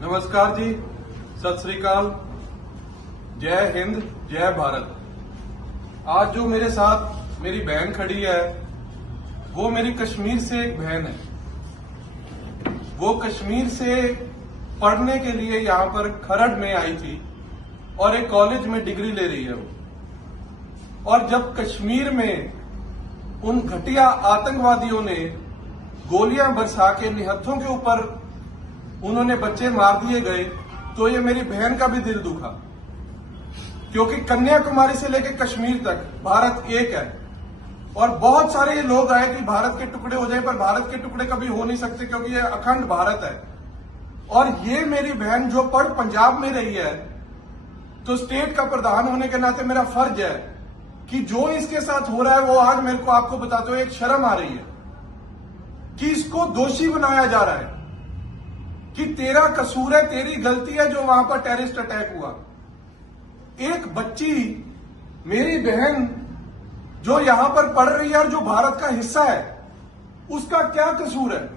नमस्कार जी, सत श्री अकाल, जय हिंद, जय भारत। आज जो मेरे साथ मेरी बहन खड़ी है वो मेरी कश्मीर से एक बहन है। वो कश्मीर से पढ़ने के लिए यहाँ पर खरड़ में आई थी और एक कॉलेज में डिग्री ले रही है वो। और जब कश्मीर में उन घटिया आतंकवादियों ने गोलियां बरसा के निहत्थों के ऊपर उन्होंने बच्चे मार दिए गए तो ये मेरी बहन का भी दिल दुखा, क्योंकि कन्याकुमारी से लेकर कश्मीर तक भारत एक है। और बहुत सारे ये लोग आए कि भारत के टुकड़े हो जाए, पर भारत के टुकड़े कभी हो नहीं सकते क्योंकि ये अखंड भारत है। और ये मेरी बहन जो पढ़ पंजाब में रही है, तो स्टेट का प्रधान होने के नाते मेरा फर्ज है कि जो इसके साथ हो रहा है वो आज मेरे को आपको बताते हुए एक शर्म आ रही है कि इसको दोषी बनाया जा रहा है कि तेरा कसूर है, तेरी गलती है जो वहां पर टेररिस्ट अटैक हुआ। एक बच्ची मेरी बहन जो यहां पर पढ़ रही है और जो भारत का हिस्सा है, उसका क्या कसूर है।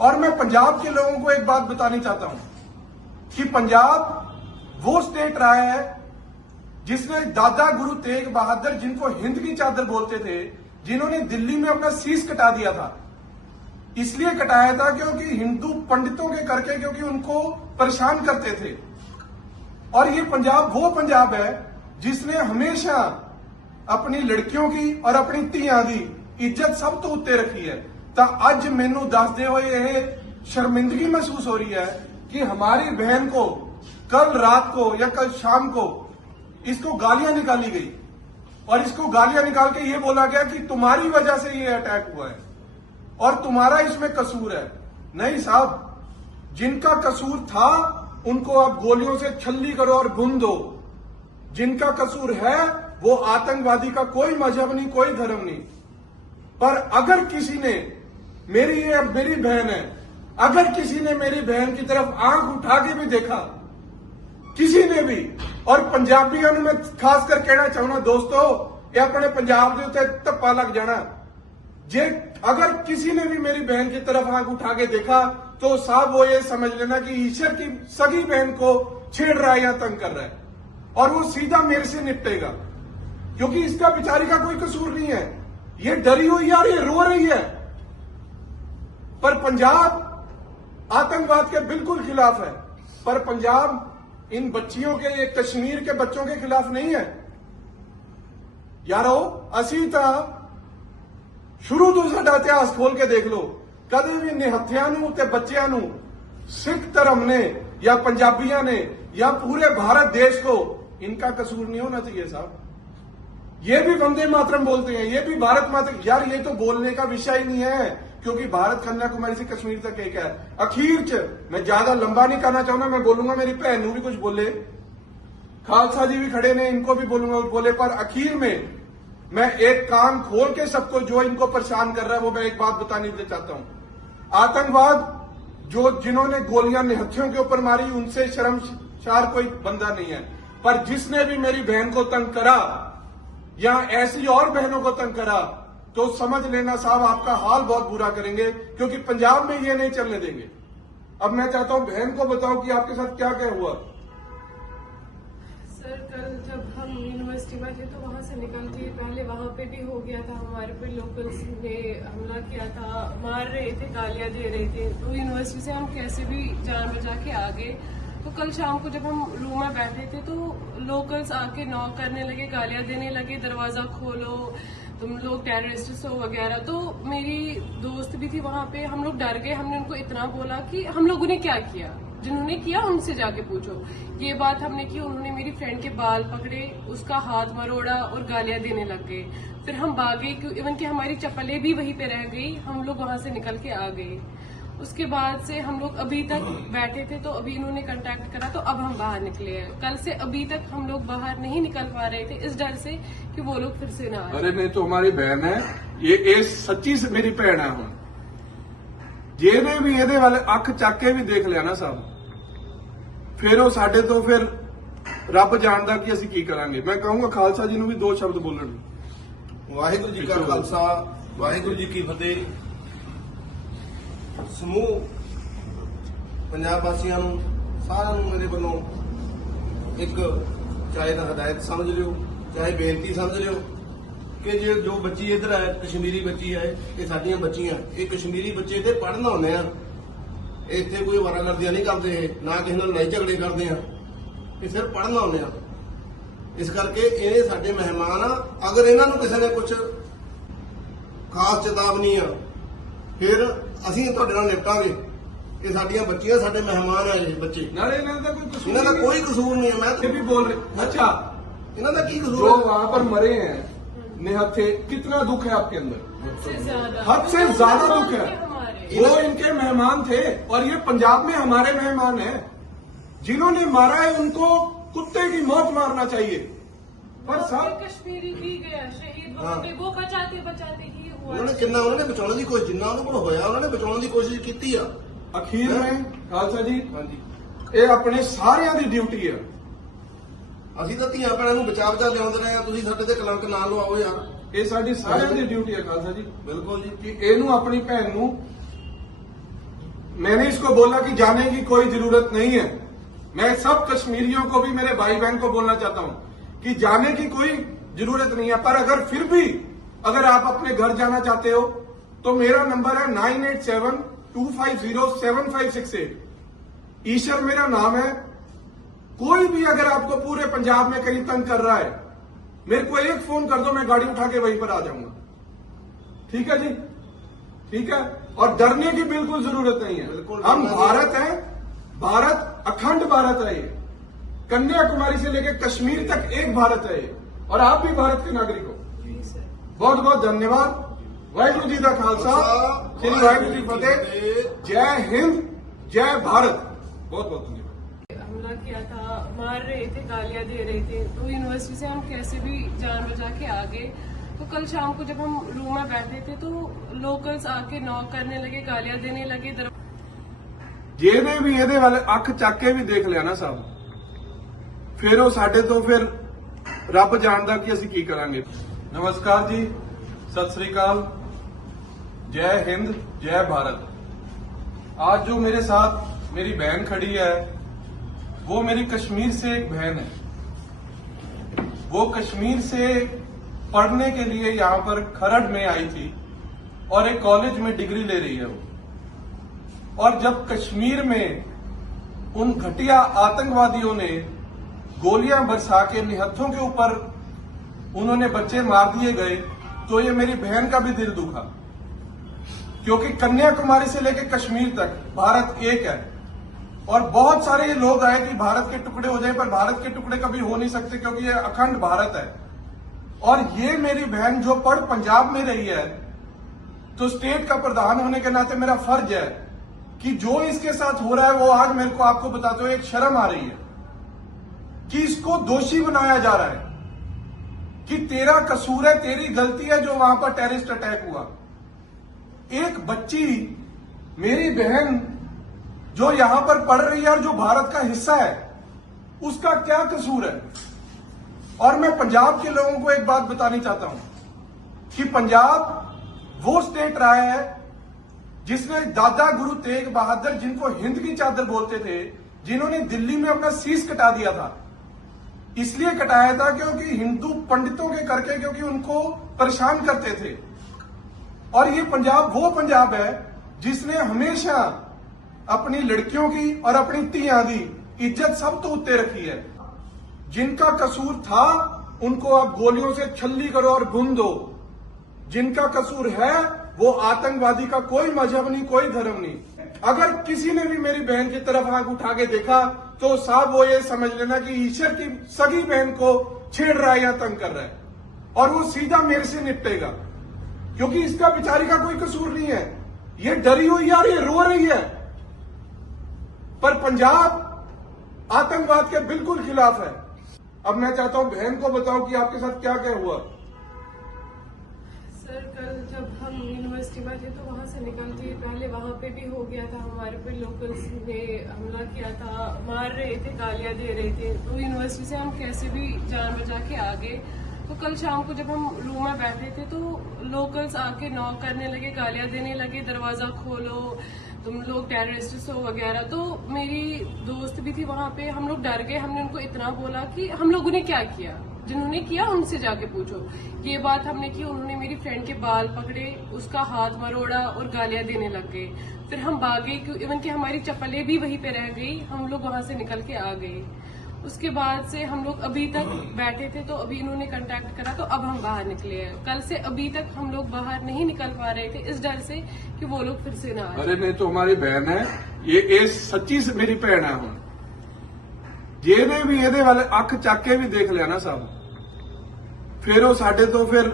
और मैं पंजाब के लोगों को एक बात बतानी चाहता हूं कि पंजाब वो स्टेट रहा है जिसने दादा गुरु तेग बहादुर, जिनको हिंद की चादर बोलते थे, जिन्होंने दिल्ली में अपना शीश कटा दिया था। इसलिए कटाया था क्योंकि हिंदू पंडितों के करके, क्योंकि उनको परेशान करते थे। और ये पंजाब वो पंजाब है जिसने हमेशा अपनी लड़कियों की और अपनी धीआं की इज्जत सब तो उत्ते रखी है। तो अज मैनू दसदे हुए यह शर्मिंदगी महसूस हो रही है कि हमारी बहन को कल रात को या कल शाम को इसको गालियां निकाली गई और इसको गालियां निकाल के ये बोला गया कि तुम्हारी वजह से ये अटैक हुआ है और तुम्हारा इसमें कसूर है। नहीं साहब, जिनका कसूर था उनको आप गोलियों से छल्ली करो और भून दो। जिनका कसूर है वो आतंकवादी का कोई मजहब नहीं, कोई धर्म नहीं। पर अगर किसी ने मेरी बहन है, अगर किसी ने मेरी बहन की तरफ आंख उठा के भी देखा, किसी ने भी, और पंजाबियों में खासकर कहना चाहूंगा दोस्तों, ये अपने पंजाब के उत्ते धप्पा लग जाना जे अगर किसी ने भी मेरी बहन की तरफ आंख उठा के देखा तो साहब वो ये समझ लेना कि ईश्वर की सगी बहन को छेड़ रहा है या तंग कर रहा है, और वो सीधा मेरे से निपटेगा क्योंकि इसका बेचारी का कोई कसूर नहीं है। ये डरी हुई है और ये रो रही है। पर पंजाब आतंकवाद के बिल्कुल खिलाफ है, पर पंजाब इन बच्चियों के, ये कश्मीर के बच्चों के खिलाफ नहीं है। यारो असी तो शुरू तो साडा इतिहास खोल के देख लो, कदे भी निहत्थियां नूं ते बच्चियां नूं सिख धर्म ने या पंजाबियां ने या पूरे भारत देश को इनका कसूर नहीं होना चाहिए साहब। ये भी वंदे मातरम बोलते हैं, ये भी भारत माता, यार ये तो बोलने का विषय ही नहीं है क्योंकि भारत कन्याकुमारी से कश्मीर तक एक है। अखीर च मैं ज्यादा लंबा नहीं करना चाहूंगा, मैं बोलूंगा मेरी बहन नूं भी कुछ बोले, खालसा जी भी खड़े ने, इनको भी बोलूंगा बोले। पर अखीर में मैं एक कान खोल के सबको जो इनको परेशान कर रहा है वो मैं एक बात बतानी चाहता हूं। आतंकवाद जो जिन्होंने गोलियां निहत्थियों के ऊपर मारी, उनसे शर्मसार कोई बंदा नहीं है। पर जिसने भी मेरी बहन को तंग करा या ऐसी और बहनों को तंग करा तो समझ लेना साहब आपका हाल बहुत बुरा करेंगे, क्योंकि पंजाब में ये नहीं चलने देंगे। अब मैं चाहता हूं बहन को बताओ कि आपके साथ क्या क्या हुआ। सर कल जब हम यूनिवर्सिटी में थे तो वहां से निकल के पहले वहां पे भी हो गया था, हमारे पे लोकल्स ने हमला किया था, मार रहे थे, गालियां दे रहे थे। तो यूनिवर्सिटी से हम कैसे भी जान बचा के आ गए। तो कल शाम को जब हम रूम में बैठे थे तो लोकल्स आके नॉक करने लगे, गालियां देने लगे, दरवाजा खोलो, तुम लोग टेररिस्ट हो वगैरह। तो मेरी दोस्त भी थी वहां पे, हम लोग डर गए। हमने उनको इतना बोला कि हम लोगों ने क्या किया, जिन्होंने किया उनसे जाके पूछो। ये बात हमने की, उन्होंने मेरी फ्रेंड के बाल पकड़े, उसका हाथ मरोड़ा और गालियां देने लग गए। फिर हम भागे, इवन कि हमारी चप्पलें भी वहीं पे रह गई, हम लोग वहां से निकल के आ गए। उसके बाद से हम लोग अभी तक बैठे थे, तो अभी इन्होंने कांटेक्ट करा तो अब हम बाहर निकले हैं। कल से अभी तक हम लोग बाहर नहीं निकल पा रहे थे इस डर से कि वो लोग फिर से ना आए। अरे नहीं तो हमारी बहन है ये सच्ची से मेरी भैन है। हम जेने भी ये वाले अख चक के भी देख लिया ना साहब, फिर वो साडे तो फिर रब जानदा कि ਅਸੀਂ ਕੀ ਕਰਾਂਗੇ। मैं कहूंगा खालसा जी ਨੂੰ भी दो शब्द बोलण। वाहिगुरू जी का खालसा, वाहिगुरू जी की फतेह। समूह ਪੰਜਾਬ ਵਾਸੀਆਂ ਨੂੰ ਸਾਰਿਆਂ ਨੂੰ ਮੇਰੇ ਵੱਲੋਂ ਇੱਕ ਚਾਹੇ ਤਾਂ ਹਦਾਇਤ ਸਮਝ ਲਿਓ, ਚਾਹੇ ਬੇਨਤੀ ਸਮਝ ਲਿਓ ਕਿ ਜੇ ਜੋ ਬੱਚੀ ਇੱਧਰ ਹੈ, ਕਸ਼ਮੀਰੀ ਬੱਚੀ ਹੈ, ਇਹ ਸਾਡੀਆਂ ਬੱਚੀਆਂ, ਇਹ ਕਸ਼ਮੀਰੀ ਬੱਚੇ ਇੱਥੇ ਪੜ੍ਹਨ ਆਉਂਦੇ ਆ। ਇੱਥੇ ਕੋਈ ਵਾਰਾਗਰਦੀਆਂ ਨਹੀਂ ਕਰਦੇ, ਇਹ ਨਾ ਕਿਸੇ ਨਾਲ ਲੜਾਈ ਝਗੜੇ ਕਰਦੇ ਆ, ਇਹ ਸਿਰਫ ਪੜ੍ਹਨ ਆਉਂਦੇ ਆ। ਇਸ ਕਰਕੇ ਇਹ ਸਾਡੇ ਮਹਿਮਾਨ ਆ। ਅਗਰ ਇਹਨਾਂ ਨੂੰ ਕਿਸੇ ਨੇ ਕੁਝ ਖਾਸ ਚੇਤਾਵਨੀ ਆ, ਫਿਰ ਅਸੀਂ ਤੁਹਾਡੇ ਨਾਲ ਨਿਪਟਾਂਗੇ। ਇਹ ਸਾਡੀਆਂ ਬੱਚੀਆਂ, ਸਾਡੇ ਮਹਿਮਾਨ ਆ ਇਹ ਬੱਚੇ। नारे इन्होंने तो कोई कसूर ਇਹਨਾਂ ਦਾ नहीं ਕੋਈ ਕਸੂਰ ਨਹੀਂ ਹੈ। है। ये ਮੈਂ भी बोल रहे अच्छा ਇਹਨਾਂ ਦਾ ਕੀ जो ਕਸੂਰ ਹੈ? वहां पर मरे हैं निहत्थे, कितना दुख है आपके अंदर? से ज्यादा हद से ज्यादा दुख है। हमारे वो इनके मेहमान थे और ये पंजाब में हमारे मेहमान हैं। जिन्होंने मारा है उनको कुत्ते की मौत मारना चाहिए। पर साहब कश्मीरी भी गया शहीद हाँ। वहाँ पे, वो बचाते बचाते ही हुआ। ਉਹਨਾਂ ਨੇ ਉਹਨਾਂ ਨੇ ਬਚਾਉਣ ਦੀ ਕੋਸ਼ਿਸ਼, ਜਿੰਨਾ ਉਹਨਾਂ ਕੋਲ ਹੋਇਆ ਉਹਨਾਂ ਨੇ ਬਚਾਉਣ ਦੀ ਕੋਸ਼ਿਸ਼ ਕੀਤੀ ਆ। ਅਖੀਰ में ਖਾਲਸਾ ਜੀ ਹਾਂਜੀ, ਇਹ ਆਪਣੇ ਸਾਰਿਆਂ ਦੀ ਡਿਊਟੀ ਹੈ। ਅਸੀਂ ਤਾਂ ਧੀਆਂ ਭੈਣਾਂ ਨੂੰ ਬਚਾ ਲਿਆਉਂਦੇ ਰਹੇ ਆ। ਤੁਸੀਂ ਸਾਡੇ ਤੇ ਕਲੰਕ ਨਾ ਲਵਾਓ ਯਾਰ। ਇਹ ਸਾਡੀ ਸਾਰਿਆਂ ਦੀ ਡਿਊਟੀ ਹੈ ਖਾਲਸਾ ਜੀ ਬਿਲकुल जी। कि ਇਹਨੂੰ ਆਪਣੀ ਭੈਣ ਨੂੰ, मैंने इसको बोला कि जाने की कोई जरूरत नहीं है। मैं सब कश्मीरियों को भी, मेरे भाई बहन को बोलना चाहता हूं कि जाने की कोई जरूरत नहीं है। पर अगर फिर भी अगर आप अपने घर जाना चाहते हो तो मेरा नंबर है 9872507568। ईश्वर मेरा नाम है। कोई भी अगर आपको पूरे पंजाब में कहीं तंग कर रहा है, मेरे को एक फोन कर दो, मैं गाड़ी उठा के वहीं पर आ जाऊंगा। ठीक है जी, ठीक है। और डरने की बिल्कुल जरूरत नहीं है। बिल्कुल हम डरना भारत हैं, भारत अखंड भारत है ये। कन्याकुमारी से लेकर कश्मीर तक एक भारत है ये, और आप भी भारत के नागरिक हो। जी सर। बहुत बहुत धन्यवाद। वाहिगुरु जी का खालसा, श्री वाहिगुरु जी फतेह। जय हिंद, जय भारत। बहुत बहुत धन्यवाद। हमला किया था, मार रहे थे, गालियां दे रहे थे, तो यूनिवर्सिटी से हम कैसे भी जान बचा के आ गए। तो कल शाम को जब हम रूम में बैठे थे तो लोकल्स आके नॉक करने लगे, गालियां देने लगे। ਜਿਹਨੇ ਵੀ ਇਹਦੇ ਵੱਲ ਅੱਖ ਚੱਕ ਕੇ ਵੀ ਦੇਖ ਲਿਆ ਨਾ ਸਾਹਿਬ, ਫਿਰ ਉਹ ਸਾਡੇ ਤੋਂ ਫਿਰ ਰੱਬ ਜਾਣਦਾ ਕਿ ਅਸੀਂ ਕੀ ਕਰਾਂਗੇ। ਨਮਸਕਾਰ ਜੀ, सत श्री अकाल, जय हिंद, जय भारत। आज जो मेरे साथ मेरी बहन खड़ी है, वो मेरी कश्मीर से एक बहन है। वो कश्मीर से पढ़ने के लिए यहाँ पर खरड़ में आई थी और एक कॉलेज में डिग्री ले रही है वो। और जब कश्मीर में उन घटिया आतंकवादियों ने गोलियां बरसा के निहत्थों के ऊपर उन्होंने बच्चे मार दिए गए, तो ये मेरी बहन का भी दिल दुखा, क्योंकि कन्याकुमारी से लेकर कश्मीर तक भारत एक है। और बहुत सारे ये लोग आए कि भारत के टुकड़े हो जाए, पर भारत के टुकड़े कभी हो नहीं सकते, क्योंकि ये अखंड भारत है। और ये मेरी बहन जो पढ़ पंजाब में रही है, तो स्टेट का प्रधान होने के नाते मेरा फर्ज है कि जो इसके साथ हो रहा है, वो आज मेरे को आपको बताते हुए एक शर्म आ रही है कि इसको दोषी बनाया जा रहा है कि तेरा कसूर है, तेरी गलती है जो वहां पर टेररिस्ट अटैक हुआ। एक बच्ची, मेरी बहन जो यहां पर पढ़ रही है और जो भारत का हिस्सा है, उसका क्या कसूर है। और मैं पंजाब के लोगों को एक बात बतानी चाहता हूं कि पंजाब वो स्टेट रहा है जिसने दादा गुरु तेग बहादुर, जिनको हिंद की चादर बोलते थे, जिन्होंने दिल्ली में अपना शीश कटा दिया था। इसलिए कटाया था क्योंकि हिंदू पंडितों के करके, क्योंकि उनको परेशान करते थे। और ये पंजाब वो पंजाब है जिसने हमेशा अपनी लड़कियों की और अपनी तियां की इज्जत सब तो उत्ते रखी है। जिनका कसूर था उनको आप गोलियों से छल्ली करो और भून दो। जिनका कसूर है वो आतंकवादी का कोई मजहब नहीं, कोई धर्म नहीं। अगर किसी ने भी मेरी बहन की तरफ आंख उठा के देखा तो साहब वो ये समझ लेना कि ईश्वर की सगी बहन को छेड़ रहा है या तंग कर रहा है, और वो सीधा मेरे से निपटेगा, क्योंकि इसका बेचारी का कोई कसूर नहीं है। ये डरी हुई यार, ये रो रही है। पर पंजाब आतंकवाद के बिल्कुल खिलाफ है। अब मैं चाहता हूं बहन को बताओ कि आपके साथ क्या क्या हुआ। सर कल जब हम यूनिवर्सिटी में थे तो वहां से निकलते पहले वहां पे भी हो गया था, हमारे पे लोकल्स ने हमला किया था, मार रहे थे, गालियां दे रहे थे। तो यूनिवर्सिटी से हम कैसे भी जान बचा के आ गए। तो कल शाम को जब हम रूम में बैठे थे तो लोकल्स आके नॉक करने लगे, गालियां देने लगे, दरवाजा खोलो, तुम लोग टेररिस्ट हो वगैरह। तो मेरी दोस्त भी थी वहां पे, हम लोग डर गए। हमने उनको इतना बोला कि हम लोगों ने क्या किया, जिन्होंने किया उनसे जाके पूछो। ये बात हमने की, उन्होंने मेरी फ्रेंड के बाल पकड़े, उसका हाथ मरोड़ा और गालियां देने लग गए। फिर हम भागे, इवन कि हमारी चप्पलें भी वहीं पे रह गई, हम लोग वहां से निकल के आ गए। उसके बाद से हम लोग अभी तक बैठे थे, तो अभी इन्होंने कांटेक्ट करा, तो अब हम बाहर निकले हैं। कल से अभी तक हम लोग बाहर नहीं निकल पा रहे थे इस डर से कि वो लोग फिर से ना आ जाए। अरे नहीं तो हमारी बहन है ये सच्ची से मेरी भैन है। हम ਜਿਹਨੇ ਵੀ ਇਹਦੇ ਵੱਲ ਅੱਖ ਚੱਕ ਕੇ ਵੀ ਦੇਖ ਲਿਆ ਨਾ ਸਭ, ਫਿਰ ਉਹ ਸਾਡੇ ਤੋਂ ਫਿਰ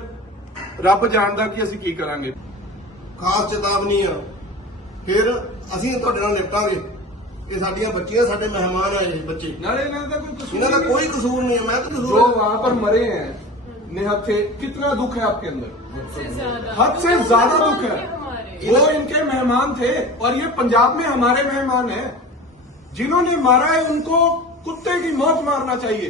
ਰੱਬ ਜਾਣਦਾ ਕਿ ਅਸੀਂ ਕੀ ਕਰਾਂਗੇ। ਖਾਸ ਚੇਤਾਵਨੀ ਆ, ਫਿਰ ਅਸੀਂ ਤੁਹਾਡੇ ਨਾਲ ਨਿਪਟਾਂਗੇ। ਇਹ ਸਾਡੀਆਂ ਬੱਚੀਆਂ, ਸਾਡੇ ਮਹਿਮਾਨ ਆ ਇਹ ਬੱਚੇ, ਨਾਲੇ ਇਹਨਾਂ ਦਾ ਕੋਈ ਕਸੂਰ ਇਹਨਾਂ ਦਾ नहीं है। ਕੋਈ ਕਸੂਰ ਨਹੀਂ ਹੈ। मैं तो जो कसूर वहां पर मरे हैं निहत्थे, कितना दुख है आपके अंदर, हद से ज्यादा, हद से ज्यादा दुख है। हमारे वो इनके मेहमान थे और ये पंजाब में हमारे मेहमान हैं। जिन्होंने मारा है उनको कुत्ते की मौत मारना चाहिए।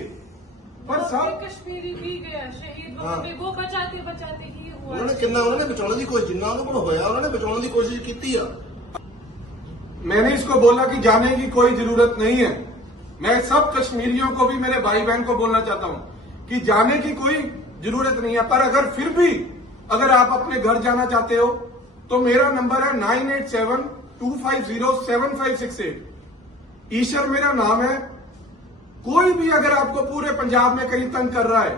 पर वहाँ पे सब कश्मीरी भी गया शहीद, वहाँ हाँ। पे वो बचाते बचाते ही हुआ। ਉਹਨਾਂ ਨੇ ਕਿੰਨਾ ਉਹਨਾਂ ਨੇ ਬਚਾਉਣ ਦੀ ਕੋਸ਼ਿਸ਼, ਜਿੰਨਾ ਉਹਨਾਂ ਕੋਲ ਹੋਇਆ ਉਹਨਾਂ ਨੇ ਬਚਾਉਣ ਦੀ ਕੋਸ਼ਿਸ਼ ਕੀਤੀ ਆ। मैंने इसको बोला कि जाने की कोई जरूरत नहीं है। मैं सब कश्मीरियों को भी, मेरे भाई बहन को बोलना चाहता हूं कि जाने की कोई जरूरत नहीं है। पर अगर फिर भी अगर आप अपने घर जाना चाहते हो तो मेरा नंबर है 9872507568। ईश्वर मेरा नाम है। कोई भी अगर आपको पूरे पंजाब में कहीं तंग कर रहा है,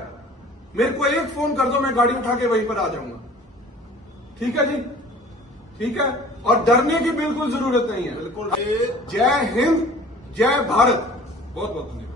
मेरे को एक फोन कर दो, मैं गाड़ी उठा के वहीं पर आ जाऊंगा। ठीक है जी, ठीक है। और डरने की बिल्कुल जरूरत नहीं है। ਬਿਲਕੁਲ ਇਹ जय हिंद, जय भारत। बहुत बहुत धन्यवाद।